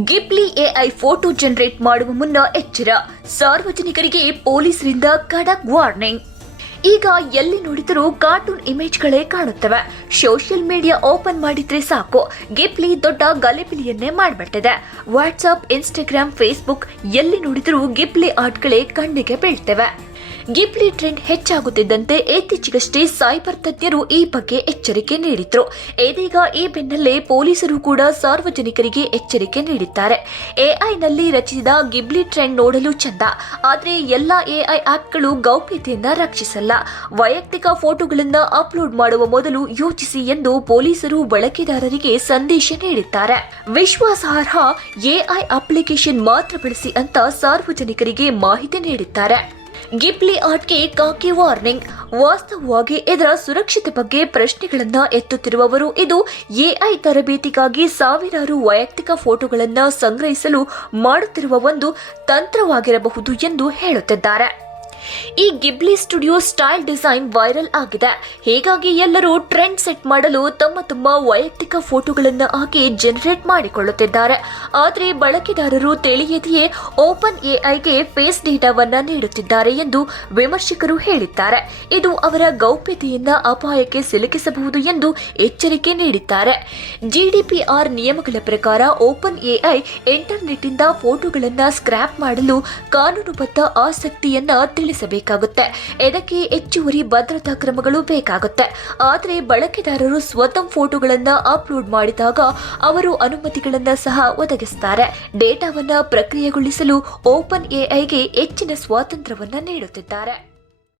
ಗಿಬ್ಲಿ AI photo generate ಮಾಡುವ ಮುನ್ನ ಎಚ್ಚರ. ಸಾರ್ವಜನಿಕರಿಗೆ ಪೊಲೀಸರಿಂದ ಖಡಕ್ ವಾರ್ನಿಂಗ್. ಈಗ ಎಲ್ಲಿ ನೋಡಿದರೂ ಕಾರ್ಟೂನ್ ಇಮೇಜ್ಗಳೇ ಕಾಣುತ್ತವೆ. ಸೋಷಿಯಲ್ ಮೀಡಿಯಾ ಓಪನ್ ಮಾಡಿದ್ರೆ ಸಾಕು. ಗಿಪ್ಲಿ ದೊಡ್ಡ ಗಲಿಬಿಲಿಯನ್ನೇ ಮಾಡಿಬಿಟ್ಟಿದೆ. ವಾಟ್ಸಪ್, ಇನ್ಸ್ಟಾಗ್ರಾಮ್, ಫೇಸ್ಬುಕ್ ಎಲ್ಲಿ ನೋಡಿದರೂ ಗಿಪ್ಲಿ ಆರ್ಟ್ಗಳೇ ಕಣ್ಣಿಗೆ ಬೀಳ್ತವೆ. ಗಿಬ್ಲಿ ಟ್ರೆಂಡ್ ಹೆಚ್ಚಾಗುತ್ತಿದ್ದಂತೆ ಇತ್ತೀಚೆಗಷ್ಟೇ ಸೈಬರ್ ತಜ್ಞರು ಈ ಬಗ್ಗೆ ಎಚ್ಚರಿಕೆ ನೀಡಿದ್ರು. ಇದೀಗ ಈ ಬೆನ್ನಲ್ಲೇ ಪೊಲೀಸರು ಕೂಡ ಸಾರ್ವಜನಿಕರಿಗೆ ಎಚ್ಚರಿಕೆ ನೀಡಿದ್ದಾರೆ. ಎಐನಲ್ಲಿ ರಚಿಸಿದ ಗಿಬ್ಲಿ ಟ್ರೆಂಡ್ ನೋಡಲು ಚಂದ. ಆದರೆ ಎಲ್ಲ ಎಐ ಆಪ್ಗಳು ಗೌಪ್ಯತೆಯನ್ನ ರಕ್ಷಿಸಲ್ಲ. ವೈಯಕ್ತಿಕ ಫೋಟೋಗಳನ್ನ ಅಪ್ಲೋಡ್ ಮಾಡುವ ಮೊದಲು ಯೋಚಿಸಿ ಎಂದು ಪೊಲೀಸರು ಬಳಕೆದಾರರಿಗೆ ಸಂದೇಶ ನೀಡಿದ್ದಾರೆ. ವಿಶ್ವಾಸಾರ್ಹ ಎಐ ಅಪ್ಲಿಕೇಶನ್ ಮಾತ್ರ ಬಳಸಿ ಅಂತ ಸಾರ್ವಜನಿಕರಿಗೆ ಮಾಹಿತಿ ನೀಡಿದ್ದಾರೆ. ಗಿಬ್ಲಿ ಆರ್ಟ್ಗೆ ಕಾಕಿ ವಾರ್ನಿಂಗ್. ವಾಸ್ತವವಾಗಿ ಇದರ ಸುರಕ್ಷತೆ ಬಗ್ಗೆ ಪ್ರಶ್ನೆಗಳನ್ನ ಎತ್ತುತ್ತಿರುವವರು ಇದು ಎಐ ತರಬೇತಿಗಾಗಿ ಸಾವಿರಾರು ವೈಯಕ್ತಿಕ ಫೋಟೋಗಳನ್ನು ಸಂಗ್ರಹಿಸಲು ಮಾಡುತ್ತಿರುವ ಒಂದು ತಂತ್ರವಾಗಿರಬಹುದು ಎಂದು ಹೇಳುತ್ತಿದ್ದಾರೆ. ಈ Ghibli studio style design viral ಆಗಿದೆ. ಹೀಗಾಗಿ ಎಲ್ಲರೂ ಟ್ರೆಂಡ್ ಸೆಟ್ ಮಾಡಲು ತಮ್ಮ ತಮ್ಮ ವೈಯಕ್ತಿಕ ಫೋಟೋಗಳನ್ನು ಹಾಕಿ ಜನರೇಟ್ ಮಾಡಿಕೊಳ್ಳುತ್ತಿದ್ದಾರೆ. ಆದರೆ ಬಳಕೆದಾರರು ತಿಳಿಯದೆಯೇ ಓಪನ್ ಎಐಗೆ ಫೇಸ್ ಡೇಟಾವನ್ನ ನೀಡುತ್ತಿದ್ದಾರೆ ಎಂದು ವಿಮರ್ಶಕರು ಹೇಳಿದ್ದಾರೆ. ಇದು ಅವರ ಗೌಪ್ಯತೆಯಿಂದ ಅಪಾಯಕ್ಕೆ ಸಿಲುಕಿಸಬಹುದು ಎಂದು ಎಚ್ಚರಿಕೆ ನೀಡಿದ್ದಾರೆ. ಜಿಡಿಪಿಆರ್ ನಿಯಮಗಳ ಪ್ರಕಾರ ಓಪನ್ ಎಐ ಇಂಟರ್ನೆಟ್ನಿಂದ ಫೋಟೋಗಳನ್ನು ಸ್ಕ್ರ್ಯಾಪ್ ಮಾಡಲು ಕಾನೂನುಬದ್ಧ ಆಸಕ್ತಿಯನ್ನ ತಿಳಿಸಬೇಕಾಗುತ್ತೆ ಇದಕ್ಕೆ ಹೆಚ್ಚುವರಿ ಭದ್ರತಾ ಕ್ರಮಗಳು ಬೇಕಾಗುತ್ತೆ. ಆದರೆ ಬಳಕೆದಾರರು ಸ್ವತಃ ಫೋಟೋಗಳನ್ನು ಅಪ್ಲೋಡ್ ಮಾಡಿದಾಗ ಅವರು ಅನುಮತಿಗಳನ್ನ ಸಹ ಒದಗಿಸುತ್ತಾರೆ ಡೇಟಾವನ್ನ ಪ್ರಕ್ರಿಯೆಗೊಳಿಸಲು ಓಪನ್ ಎಐಗೆ ಹೆಚ್ಚಿನ ಸ್ವಾತಂತ್ರ್ಯವನ್ನು ನೀಡುತ್ತಿದ್ದಾರೆ.